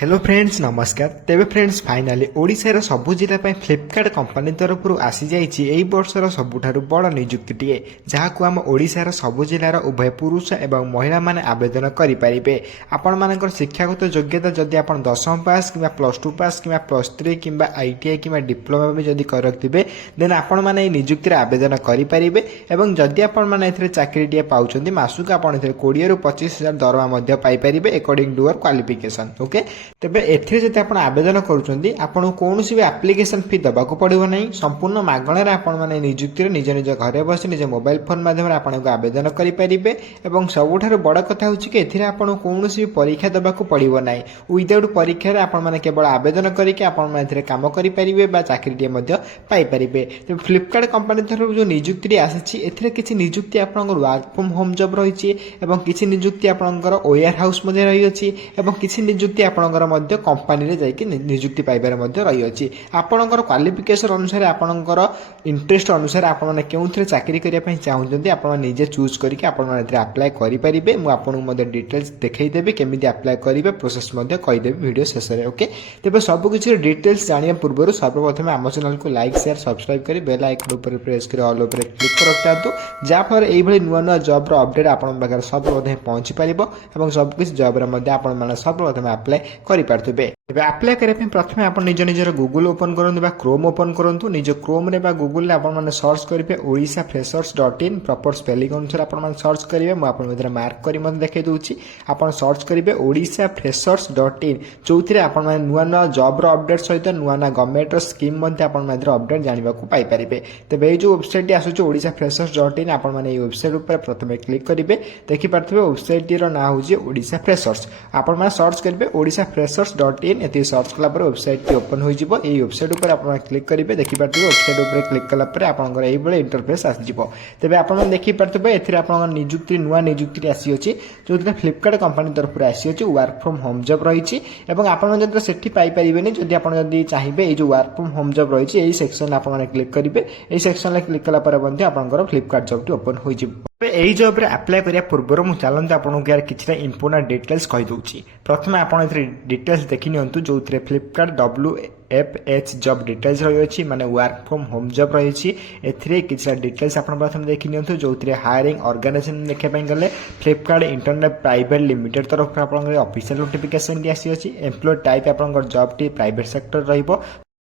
Hello friends नमस्कार। तेबे friends finally ओडिशार सबु जिला फ्लिपकार्ट कंपनी तरफ आसी जाइए यही वर्षर सबुठारु बड़ नियुक्तिटे जहां आम ओडिशार सबु जिलार उभय पुरुष एवं महिला माने आवेदन करें। आपण मानकर शिक्षागत योग्यता जदि आप 10वीं पास कि +2 पास कि +3 कि ITI कि डिप्लोमा भी जदि करथिबे देन आपण माने नियुक्ति आवेदन करें। एवं जदि आपण माने चाकरीटे पाउछन्ती मासुक आपण 20 रु 25,000 दरमा मध्य पाई परिबे according to your qualification. Okay तेबे एथिरे जदि आपण आवेदन करूछन्ती आपण कोनोसी भी एप्लिकेशन फी दबाको पड़िबो नै। संपूर्ण मागणा रे आपण माने नियुक्ति रे निज निज घरे बसी निज मोबाइल फोन माध्यम रे आपण आवेदन करि परिबे। एवं सबुठारु बड़ कथा होछि कि एथिरे आपण कोनोसी भी परीक्षा दबाको पड़िबो नै। विदाउट परीक्षा रे आपण माने केवल आवेदन करिके आपण माने एथिरे काम करि परिबे बा चाकरीटे मध्य पाई परिबे। तेबे फ्लिपकार्ट कंपनी तरफ जो नियुक्ति आसीछि एथिरे किछि नियुक्ति आपनकर वर्क फ्रॉम होम जॉब रहिछि एवं किछि नियुक्ति आपनकर वेयर हाउस मध्ये रहि अछि एवं किछि नियुक्ति आपनकर कंपनी रे जाइके नियुक्ति पाइबार रही अछि। आपनकर क्वालिफिकेशन अनुसार आपनकर इंटरेस्ट अनुसार आपण माने केउथरे चाकरी करिया पई चाहुचंती आपण निजे चूज करके आपण माने अप्लाई करि परिबे। मु आपन मध्ये डिटेल्स देखै देबे केमिति अप्लाई करिवे प्रोसेस मध्ये कहि देबे वीडियो शेष रे। ओके तेबे सब किछ डिटेल्स जानिया पूर्व सर्वप्रथम आम चैनल को लाइक शेयर सब्सक्राइब करी बेल आइकन ऊपर प्रेस करी ऑल ऊपर क्लिक कर रखतातु जा फर एई भली नुवा नुवा जॉब रो अपडेट आपण पाखर सर्वप्रथम पहुंची परिबो एवं सब किछ जॉब रे मध्ये आपण माने सर्वप्रथम अप्लाई करि पारथुबे। एबे अप्लाई करे पे प्रथमे आपण निज निजर गूगल ओपन करंतु बा क्रोम ओपन करंतु। निज क्रोम रे बा गूगल रे आपण माने सर्च करिवे orishafreshers.in प्रॉपर स्पेलिंग अनुसार आपण माने सर्च करिवे। मु आपण मधे मार्क करी मते देखै दोछि। आपण सर्च करिवे orishafreshers.in जोथिरे आपण माने नुवा नुवा जॉब रो अपडेट सहित नुवा ना गवर्नमेंट रो स्कीम मते आपण माने अपडेट जानिबा को पाई परिबे। तबे ए जो वेबसाइट आसुछि orishafreshers.in आपण माने ए वेबसाइट ऊपर प्रथमे क्लिक करिवे। देखि पारथबे वेबसाइट रो ना होछि ओडिशा फ्रेशर्स। आपण माने सर्च करिवे orishafreshers.in एति सर्च कला पर वेबसाइट टी ओपन हो जिवो। एई वेबसाइट ऊपर आपण क्लिक करिवे। देखि पारथबे वेबसाइट ऊपर क्लिक कला पर आपनकर एई बळे इंटरफेस आसी जिवो। तबे आपण देखि पारथबे एथिरे आपनकर नियुक्ति नुवा नियुक्ति आसी अछि जोथिरे फ्लिपकार्ट कंपनी तरफ आसी अछि वर्क फ्रॉम होम जॉब रहिछि एवं आपण जदि सेठी पाई परिबेनी जदि आपण जदि चाहिबे एई जो वर्क फ्रॉम होम जॉब रहिछि एई सेक्शन आपण क्लिक करिवे। एई सेक्शन ले क्लिक कला पर बंधे आपनकर फ्लिपकार्ट जॉब टी ओपन हो जिवो। एई जॉब रे अप्लाई करिया पूर्व मु चलंत आपन के यार किछटा इंपोर्टेंट डिटेल्स कहि दोछि। प्रथमे आपन एथि डिटेल्स देखि नियंतु जोथिरे फ्लिपकार्ट WFH जॉब डिटेल्स रही अछि माने वर्क फ्रॉम होम जॉब रही अछि। एथिरे किछटा डिटेल्स आपन प्रथमे देखि नियंतु जोथिरे हायरिंग ऑर्गेनाइजेशन देखे पय गले फ्लिपकार्ट इंटरनेट प्राइवेट लिमिटेड तरफ आपन ऑफिशियल नोटिफिकेशन टी आसी अछि। एम्प्लॉय टाइप आपन जॉब टी प्राइवेट सेक्टर रहिबो।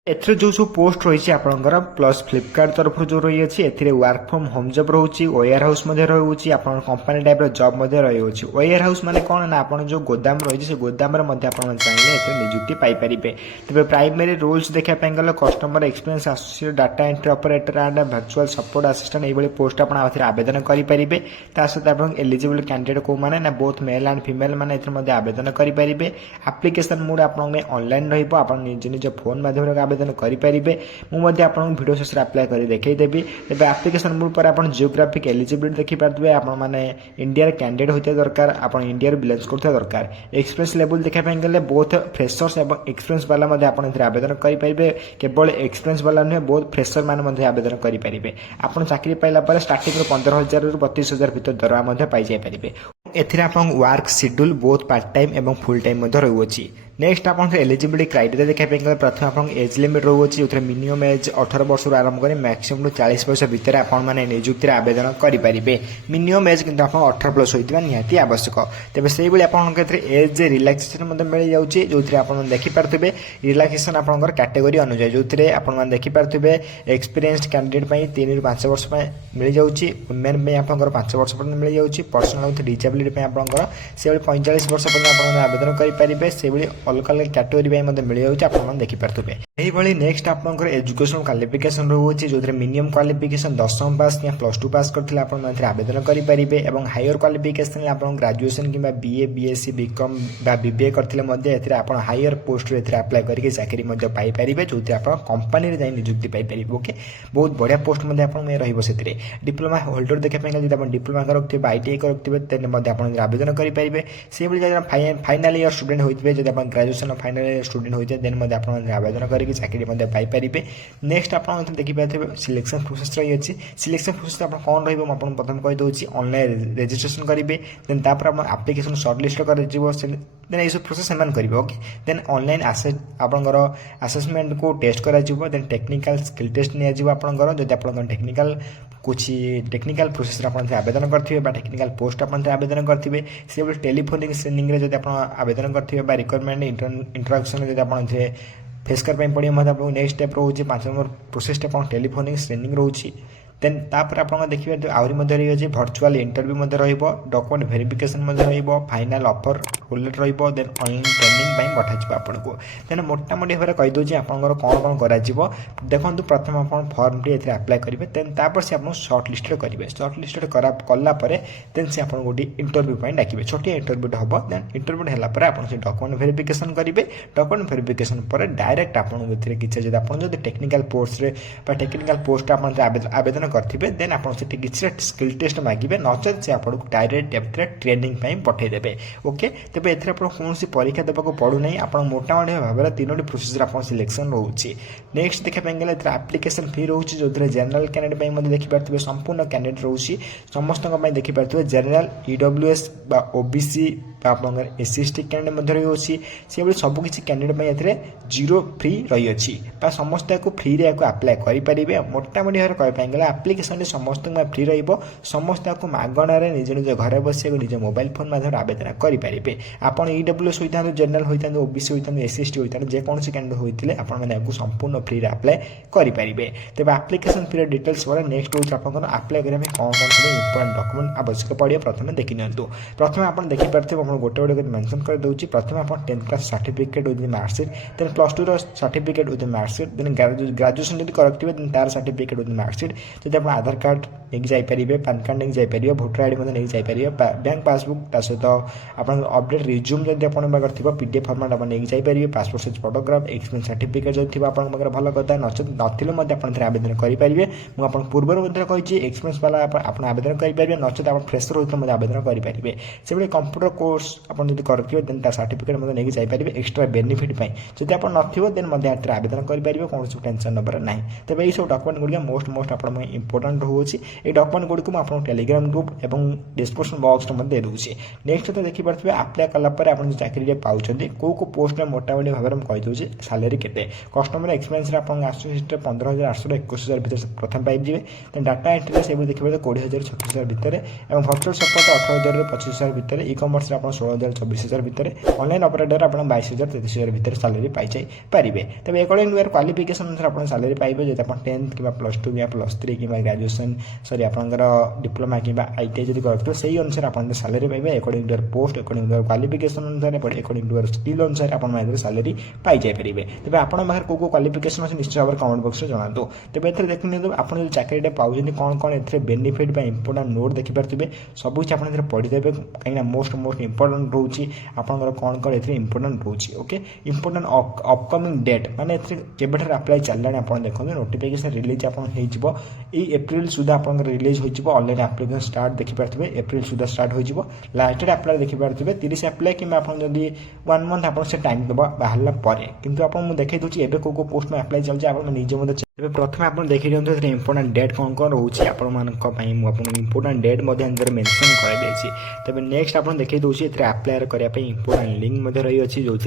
एथरे जो सब पोस्ट रही आपनकर प्लस फ्लिपकार्ट तरफ जो रही अछि एथिरे वर्क फ्रॉम होम जॉब रहउछि वेयर हाउस मध्ये रहउछि आपन कंपनी टाइप रो जॉब मध्ये रहउछि। वेयर हाउस माने कोन ना आपन जो गोदाम रही से गोदाम रे मध्ये आपन चाहिए एथरे नियुक्ति पाई परिबे। तबे प्राइमरी रोल्स देखा पय गले customer experience associate data entry operator and virtual support assistant एई बळे पोस्ट आपन एथरे आवेदन करि परिबे। ता सहित आपन एलिजिबल कैंडिडेट को माने ना बोथ मेल एंड फीमेल माने एथरे मध्ये आवेदन करि परिबे। एप्लीकेशन मोड आपन में ऑनलाइन रहिबो। आपन निज निज फोन माध्यम रे आवेदन करि परिबे। मु मध्ये आपन वीडियो शेष अप्लाई करि देखै देबी। तबे एप्लीकेशन मोड पर आपन जियोग्राफिक एलिजिबिलिटी देखि पारबे। आपन माने इंडिया रे कैंडिडेट होते दरकार आपन इंडिया रे बिलोंग करते दरकार। एक्सपीरियंस लेवल देखा पय गले बोथ फ्रेशर्स एवं एक्सपीरियंस वाला मध्ये आपन एथरे आवेदन करि परिबे। केवल एक्सपीरियंस वाला नै बोथ फ्रेशर मान मध्ये आवेदन करि परिबे। आपन चाकरी पाइला पर स्टार्टिंग रो 15,000 रु 32,000 भीतर दरमा मध्ये पाइ जाय परिबे। एथिरे आपन work schedule both part time एवं फुल टाइम मध्ये रहउछि। नेक्स्ट आपन एलिजिबिलिटी क्राइटेरिया देखा पे प्रथम आपन एज लिमिट रहउछि उथरे मिनिमम एज 18 वर्ष रु आरंभ करी मैक्सिमम 40 वर्ष भीतर आपन माने नियुक्ति रे आवेदन करि परिबे। मिनिमम एज किंतु आपन 18 प्लस होइतिबा निहाती आवश्यक। तबे सेहि बेले आपन केथरे एज रिलैक्सेशन मध्ये मिल जाउछि जोथरे आपन देखि पारथिबे रिलैक्सेशन आपनकर कैटेगरी अनुसार जोथरे आपन मान देखि पारथिबे एक्सपीरियंस्ड कैंडिडेट पई 3 रु 5 वर्ष पई मिल जाउछि। वुमेन पे आपनकर 5 वर्ष पर मिल जाउछि। पर्सनल विथ डिसेबिलिटी पे आपनकर से 45 वर्ष पर आपन आवेदन करि परिबे। से बेले अलग अलग कैटेगरी पे मध्ये मिल जाउछि आपन देखि पारथिबे। एही भली नेक्स्ट आपनकर एजुकेशन क्वालिफिकेशन रहउछि जोथरे मिनिमम क्वालिफिकेशन 10वीं पास या +2 पास करथिले आपन माने आवेदन करि परिबे। एवं हायर क्वालिफिकेशन आपन ग्रेजुएशन किबा बीए बीएससी बीकॉम बा बीबीए करथिले मध्ये एथिरे आपन हायर पोस्ट रे एथिरे अप्लाई करिके चाकरी मध्ये पाई परिबे जोथरे आपन कंपनी रे जाई नियुक्ति पाई परिबे। ओके बहुत बढ़िया पोस्ट मध्ये आपन में रहिबो सेथिरे। डिप्लोमा होल्डर देखा पे जदि आपन डिप्लोमा करथिबे ITI करथिबे तेने मध्ये आपन आवेदन करि परिबे। से बेले जदि फाइनल ईयर स्टूडेंट होइतबे जदि आपन ग्रेजुएशन फाइनल स्टूडेंट होते देन आप आवेदन करके चाकरी पाइपर। नेक्स्ट आप देखिए सिलेक्शन प्रोसेस रही है। सिलेक्शन प्रोसेस आप कौन रही है प्रथम कहीदे ऑनलाइन रजिस्ट्रेशन करेंगे देन आप्लिकेसन सर्टलिस्ट कर देन ये सब प्रोसेस करेंगे। ओके देन ऑनलाइन आपंकर आसेसमेंट को टेस्ट कर देन टेक्निकल स्किल टेस्ट नहीं आपंकर जब आप टेक्निकल कुछ टेक्निकल प्रोसेस आवेदन करेंगे टेक्निकल पोस्ट आप आवेदन करेंगे से टेलीफोनिक स्क्रीनिंग जब आप आवेदन करेंगे रिक्वायरमेंट इंट्रोडक्शन जब आप फेस करने पड़े आपको नेक्स्ट स्टेप रोचे 5 नंबर प्रोसेस टेलीफोनिक स्क्रीनिंग रोचे देन तापर आप देखिए आहरी रही है virtual interview document verification final offer letter रही देन ऑनलाइन ट्रेनिंग पठाଯିव आपको देन मोटामोटी भाव कहीदे आपंकर कौन कौन कर देखो प्रथम आप फर्म टी आप्लाय करेंगे देन तापर से आपको सर्ट लिस्टेड करेंगे सर्ट लिस्टेड कलापर देन से आपको गोटे इंटरव्यू डाकिबे छोटिया इंटरव्यूटा हम देन इंटरव्यू है आप डॉक्यूमेंट वेरिफिकेशन करेंगे डॉक्यूमेंट वेरिफिकेशन पर डायरेक्ट आपको किसी जब टेक्निकल पोस्ट टेक्निकल पोस्ट आप आवेदन करेंगे देन आप किसी स्किल टेस्ट मांगे नचेत से आपको डायरेक्ट ट्रेनिंग पठेदेवे। ओके तेज ए कौन परीक्षा देवाक पड़ूना आप मोटामोटी भाव में 3टी प्रोसेस आप सिलेक्शन रोचे। नेक्स्ट देखापी गले आप्लिकेसन फी रोचे जो जनरल कैंडिडेट देखिपे संपूर्ण कैंडिडेट रोचे समस्त देखिपे जनरल ईडब्ल्यूएस ओबीसी आपंकर एससी कैंडिडेट रही है सबकि कैंडिडेट जीरो फ्री रही है समस्त को फ्री रे आप्लाय करेंगे। मोटामोटी भाव में कहला आप्लिकेसन समस्त फ्री समस्त को मागणार निज निज घर बस निज मोबाइल फोन माध्यम आवेदन करेंगे। आपड़ ईडब्ल्यूएस होता जनरल होता ओबीसी होता एससी होता जेकोसी कैंडिडेट होते आपको संपूर्ण फ्री आप्लाय करेंगे। तेज आप्लिकेसन फी डिटेल्स पर नेक्स्ट रोज आप आप्लाय करने कौन कौन सब इंपोर्टेंट डॉक्यूमेंट आवश्यक पड़े प्रथम देखी नियंतु। प्रथम आप देखिपे गोटे गोटे मेंशन कर दूसरी प्रथम आप 10th class certificate with marksheet then +2 certificate with marksheet then graduation जब करते तार सर्टिफिकेट विथ मार्कशीट जब आप आधार कार्ड नहीं जापर पैन कार्ड नहीं जापर भोटर आईडी नहीं जापर बैंक पासबुक ता सहित आप अपडेट रिज्यूम जब आप पीडीएफ फॉर्मेट आप नहीं जापर passport size photograph experience certificate जो थी आप भल कथा नचेत नथिले आवेदन करेंगे। मुझे पूर्व कही एक्सपीरियंस वाला आप आवेदन करेंगे नचेत आप फ्रेशर होते आवेदन करेंगे। से कंप्यूटर कोर्स आप करेंगे देन तार सर्टिफिकेट नहीं जापर एक्सट्रा बेनिफिट जब आप नथिबो देन आवेदन करेंगे कौन सब टेंशन नंबर ना। तब ये सब डॉक्यूमेंट गुड़िक मोस्ट आप इंपोर्टेंट रोचे ये डॉक्यूमेंट गुड़िक मुझे टेलीग्राम ग्रुप और डिस्क्रिप्शन बॉक्स में दे दूसरी। नेक्स्ट तो देखिपे आप्लाय कलापर आप चाकरी पाँच कौ पोस्ट में मोटामोटी भाव में कहीदे सालेरी के कस्टमर एक्सपीरियंस आप 15,800 ରୁ 21,000 भितर प्रथम पाइबे देन डाटा एंट्री से देखिए 20,000 ରୁ 36,000 भितर और भर्चुआल सपोर्ट 18,000 ରୁ 25,000 भितर ई कमर्स आप 16,000 ରୁ 24,000 भितर ऑनलाइन ऑपरेटर आप 22,000 ରୁ 23,000 भितर सालेरी पाई पारे। तब अकॉर्डिंग टू क्वालिफिकेशन अनुसार आप सालेरी पाइबे जब आप 10th कि +2 या +3 कि ग्रेजुएशन सॉरी आपंकर डिप्लोमा कि आईटीआई जब करते से अनुसार आप सालेरी पाइबे according to post according to qualification अनुसार अकॉर्डिंग टू स्किल अनुसार आप सालेरी पाई जापर। तेज आप कौ क्वालिफिकेशन अच्छे निश्चित भाव में कमेंट बॉक्स में जनातु। तेज ए देखते आप जो चाकरी पाँच कौन कौन ए बेनिफिट इंपोर्टेंट नोट देखिपे सबकि आप पढ़ीदेवे कहीं मोस्ट इंपोर्टेंट रोचे आपंकर कौन कौन ए इंपोर्टेंट रोचे। ओके इंपोर्टेंट अपकमिंग डेट माने केबेठार अप्लाई चललानी आप देखते नोटिफिकेशन रिलीज आप एप्रिल सुधा आप रिलीज हो ऑनलाइन एप्लिकेशन स्टार्ट देखिपे एप्रिल सुधा स्टार्ट हो लास्ट डेट अप्लाई देखिपे 30 अप्लाई कि 1 मंथ आप टाइम देव बाहर किंतु आप देखे दूसरी एवं कौ पोस्ट में अप्लाई चलती आप निजे तेज प्रथम आप देखी दिखाते इंपोर्टेंट डेट कौन कौन रोचे आपको इंपोर्टेंट डेट मेंशन कर। तब नेक्स्ट आप देखी दूसरी अप्लाई करने इंपोर्टेंट लिंक रही है जो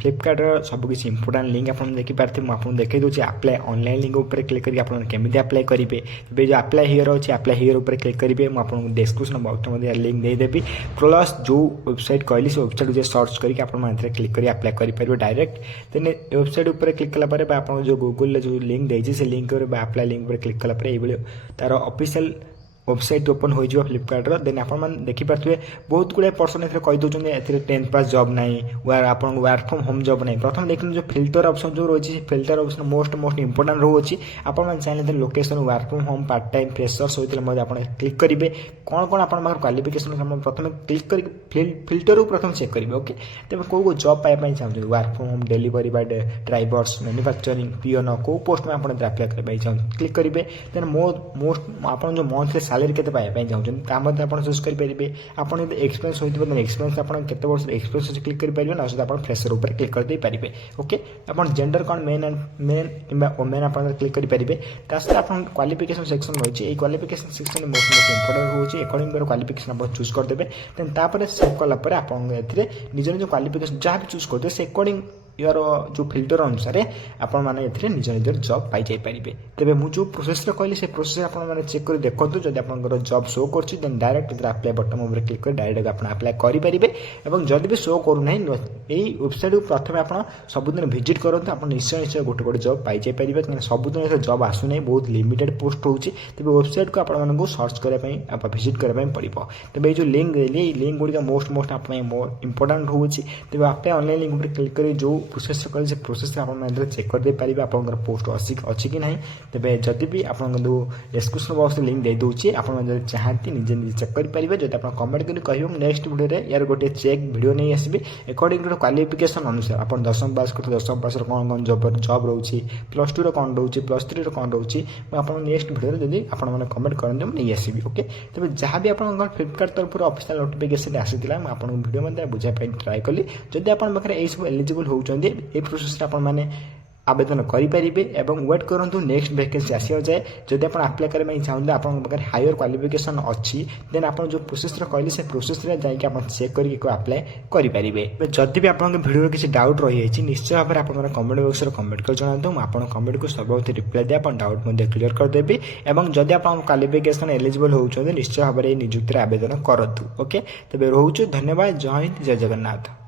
फ्लिपकार्ट सबकि इंपोर्टेंट लिंक आप देखिपारे मुझे देखी दूसरी अप्लाई ऑनलाइन लिंक उपर क्लिक करके आप अप्लाई करेंगे। तब जो अप्लाई हियर अच्छे अप्लाई हियर उपर क्लिक करेंगे मुझे डिस्क्रिप्शन बॉक्स में लिंक देदेवी प्लस जो वेबसाइट कहली से वेबसाइट सर्च करके आप क्लिक कर अप्लाई करेंगे डायरेक्ट देन वेबसाइट उपर क्लिक कलापर आप जो गूगल जो लिंक देती से लिंक अप्लाई लिंक पर क्लिक कलापर ये तार ऑफिशियल वेबसाइट ओपन हो फ्लिपकार्ट देन आप देखिपे बहुत गुड़ाए पर्सन कहीदे 10th पास जॉब नहीं आप वर्क फ्रॉम होम जॉब नहीं। प्रथम देखते जो फिल्टर ऑप्शन जो रही फिल्टर ऑप्शन मोस्ट इंपोर्टेंट रोचे आप चाहिए location work from home part time freshers होते आप क्लिक करेंगे कौन कौन आप क्वालिफिकेशन प्रथम क्लिक कर फिल्टर को प्रथम चेक करेंगे। ओके तेज कौ जॉब पाइप चाहते work from home delivery boy drivers manufacturing peon कौ पोस्ट में आप अप्लाई करने क्लिक करेंगे देन मोस्ट आप जो मंथली सालेरी केते पाइबा चाहूँ ता मध्य आप चूज करेंगे। आपड़ जो एक्सपीरियंस होता है एक्सपीरियंस आप केते वर्ष एक्सपीरियंस अच्छे क्लिक करेंगे ना आप फ्रेशर उपर क्लिक करदे पारे। ओके आप जेंडर कौन मेन कि वोमेन आप क्लिक करेंगे। सहित आप क्वालिफिकेशन सेक्शन रही क्वालिफिकेशन सेक्शन मोस्ट इंपोर्टेंट होची अकॉर्डिंग टू क्वालिफिकेशन आप चूज करदे। देन तापर सेव कलापर आप निज निज क्वालिफिकेशन जहाँ भी चूज करते से अकॉर्डिंग यार जो फिल्टर अनुसार आपण मैंने निज निजर जॉब पाई पारे। तेज मुझे प्रोसेस कहली से प्रोसेस आप चेक कर देखो जब आप जॉब शो कर डायरेक्ट अप्लाई बटन उपर क्लिक कर डायरेक्ट आप अप्लाई करेंगे। और जब भी शो करूना यही वेबसाइट को प्रथम आप सबुदिन भिजिट करते आप निश्चय निश्चय गोटे गोटे जॉब पाई पारे कहीं सबुदिन जॉब आसूना बहुत लिमिटेड पोस्ट होती। तेज वेबसाइट को आपको सर्च करने भिजिट करने पड़ो। तेज ये जो लिंक देली लिंक गुड़िक मोस्ट आप इंपोर्टाट होती। तेज आप ऑनलाइन लिंक पर क्लिक कर जो प्रोसेस कल से प्रोसेस आप चेक करदे पारे आप पोस्ट अच्छी कि ना। तेज जदि भी आप डिस्क्रिप्शन बॉक्स लिंक दे दूसरी आप चाहती निजे निजे चेक करेंगे। जब आप कमेंट कर कह नेक्स्ट वीडियो यार गोटे चेक वीडियो नहीं आसबि अकॉर्डिंग टू क्वालिफिकेशन अनुसार आप 10वीं पास करते 10वीं पास कौन कौन जॉब रोचे +2 कौन रोचे +3 कौन रोचे आप नेक्स्ट वीडियो जब आप कमेंट करते नहीं आसबि। ओके तेज जहाँ भी आप फ्लिपकार्ट तरफ ऑफिशियल नोटिफिकेशन आसाला मुझे वीडियो मैं बुझाई ट्राए कली। जब आप पाखे सब एलिजिबल होती ये प्रोसेस आप आवेदन करेंगे और वेट करूँ नेक्स्ट वैकेंसी आसी जाए। जब आप अप्लाई करने चाहते आप हायर क्वालिफिकेशन अच्छी देन आप जो प्रोसेस कहली से प्रोसेस जाकि आप चेक करके अप्लाई करेंगे। जदि भी आप वीडियो किसी डाउट रही है निश्चय भाव में आप कमेंट बॉक्स में कमेंट कर जनातु मुझे कमेंट को सब रिप्लाई दे आप डाउट क्लीयर करदेवी। और जब आप क्वालिफिकेशन एलिजिबल होती निश्चय भाव में निजुक्ति आवेदन करूँ। ओके तेज रोचे धन्यवाद। जय हिंद जय जगन्नाथ।